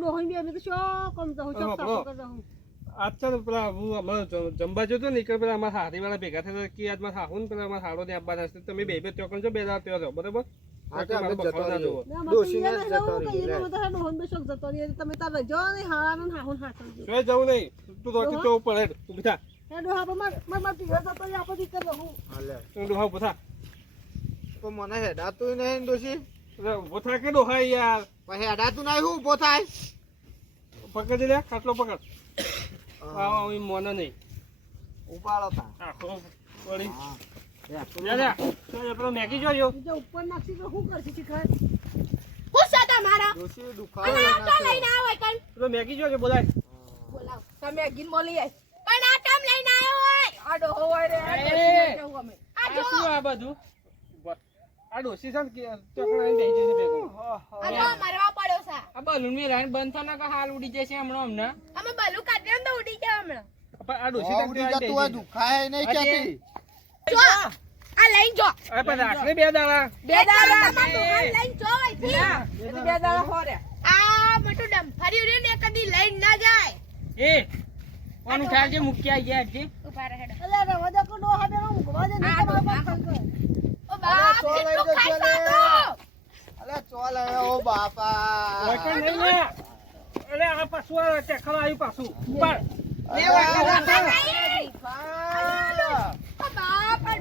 ડોહી બે અમે તો શું કોમ જાઉં શું સાફ કર જાઉં આજ પેલા હું અમારે જમવા જતો ને પેલા અમારા હારી વાળા ભેગા થયા કે આજ મારા હાહુ ને પેલા અમારા હાડો ને આપવાના છે તમે બે બે ત્યાં કરજો બે દાડા ત્યાં રહો બરાબર તમે તાર રજો ને હારાનું હાહુન હાકલ જો જવું નહીં તું રોકી તો ઉપર હેડ ઊભી થા હે ડોહા માર પીવા જતો રે આપો દીકર રહું હાલે તું ડોહા ઊભો થા તો મને હેડાતું નહીં દોશી ઊભો થા કે ડોહા યાર પછી હેડાતું નહીં હું ઊભો થાય પકડ લે ખાટલો પકડ આવા હું મોને નહીં ઉપાડો તા આખો પડી જા પેલો મેગી જોયો જો ઉપર નાખી તો શું કરતી શીખાય હું સાતા મારા દોશી દુખાવો અને આ લઈને આવે કણ પેલો મેગી જોયો બોલાય બોલાવ તમે ગીન બોલી આય પણ આ ટમ લઈને આવ્યો હોય આડો હોય રે આ જો શું આ બધું આ ડોસી છે કે ચોકડા બેહી જશે ભેગો આ જો મારવા પડ્યો છે આ બલૂન ની લાઈન બંધ થના કે હાલ ઉડી જશે હમણાં અમને અમે બલુ કાઢે તો ઉડી જાય હમણાં પણ આ ડોસી ઉડી જતું હોય દુખાય નહીં ક્યાંથી જો આ લઈને જો અરે પણ રાખને બે દાડા તમાર દુકાન લઈને જો અહીંથી બે દાડા હોરે આ મોટું ડમ્ફરી રે ને કદી લઈને ના જાય એ કોણ ઉઠાડજે મૂકી આવી ગયા છે ઉભા રહે હેડો અલે રવા દે કો ડોહા બે ઊંઘવા દે ને તમારો બાપ ઓ બાપ કેટલું ખાઈ અલે ચોલ ઓ બાપા વૈકણ નહીં ને અરે આ પાછું આ ટેકલ આવ્યું પાછું ઉપર અરે તો